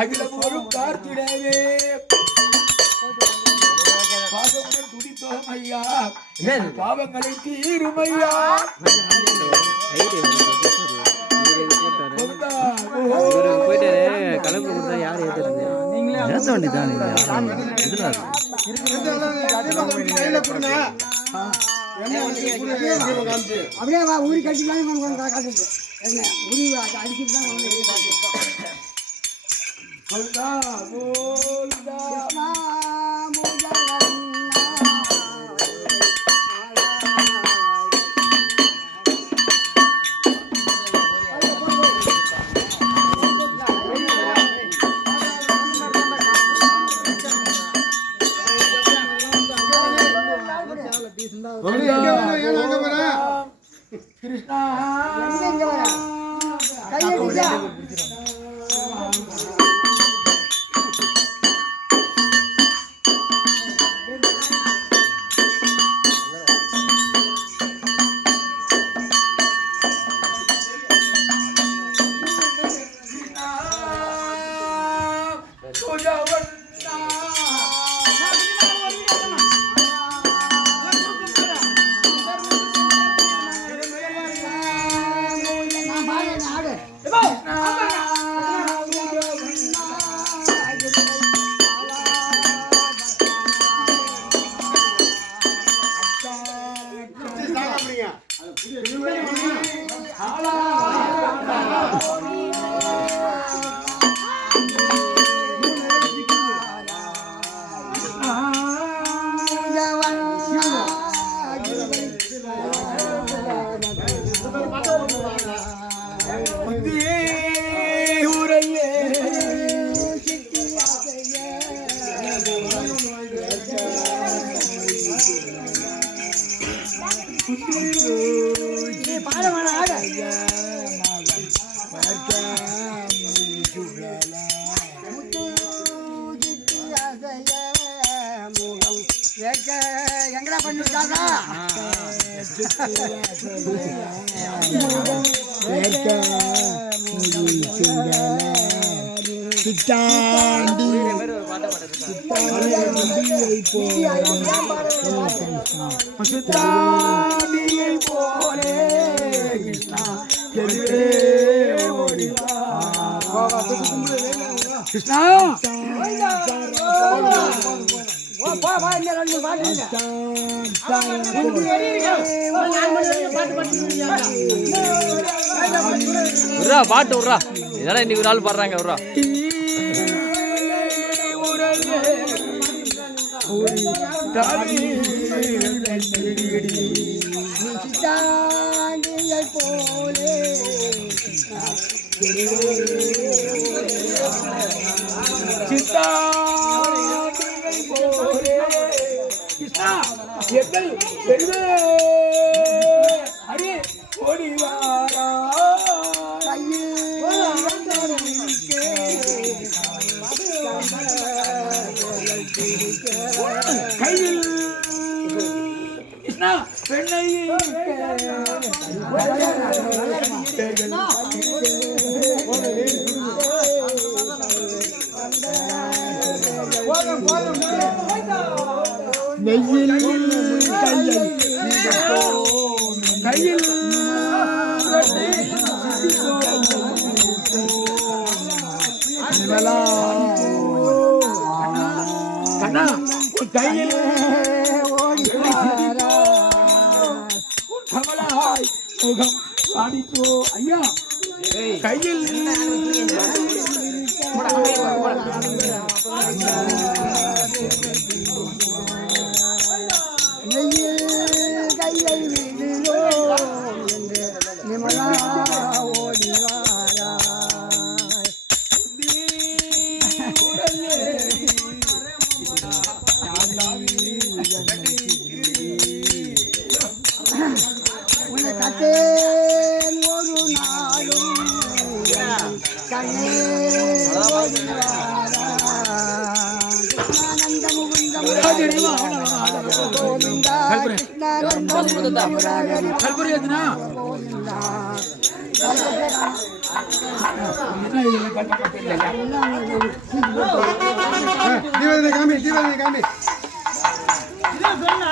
அகிலமோரும் பார்த்திடவே பாசமுடன் துடித்தோம் ஐயா, பாவங்களை தீரும் ஐயா. கலப்பு கொடுத்தா யார் ஏத்துறது? ஏத்த வேண்டியதான். அப்படியே ஊறி கட்டிக்கலாம் காட்டுது என்ன ஊறி அடிச்சுட்டு தான் கிருஷ்ணா எங்கடா பண்ணிருக்காங்க கிருஷ்ணா பாட்டு விட்றா, இதெல்லாம் இன்னைக்கு ஒரு ஆள் பாடுறாங்க. விட்றா அடி ஓடிவாரா கையில் கிருஷ்ணா பெண்ணை கையில் கண்ணா கையில் கமலாய் முகம் சாடித்தோ ஐயா கையில் என்ன இதெல்லாம் கட்டப்பட்டு இல்லையா? தீபாவளி காமி இதான் சொன்னா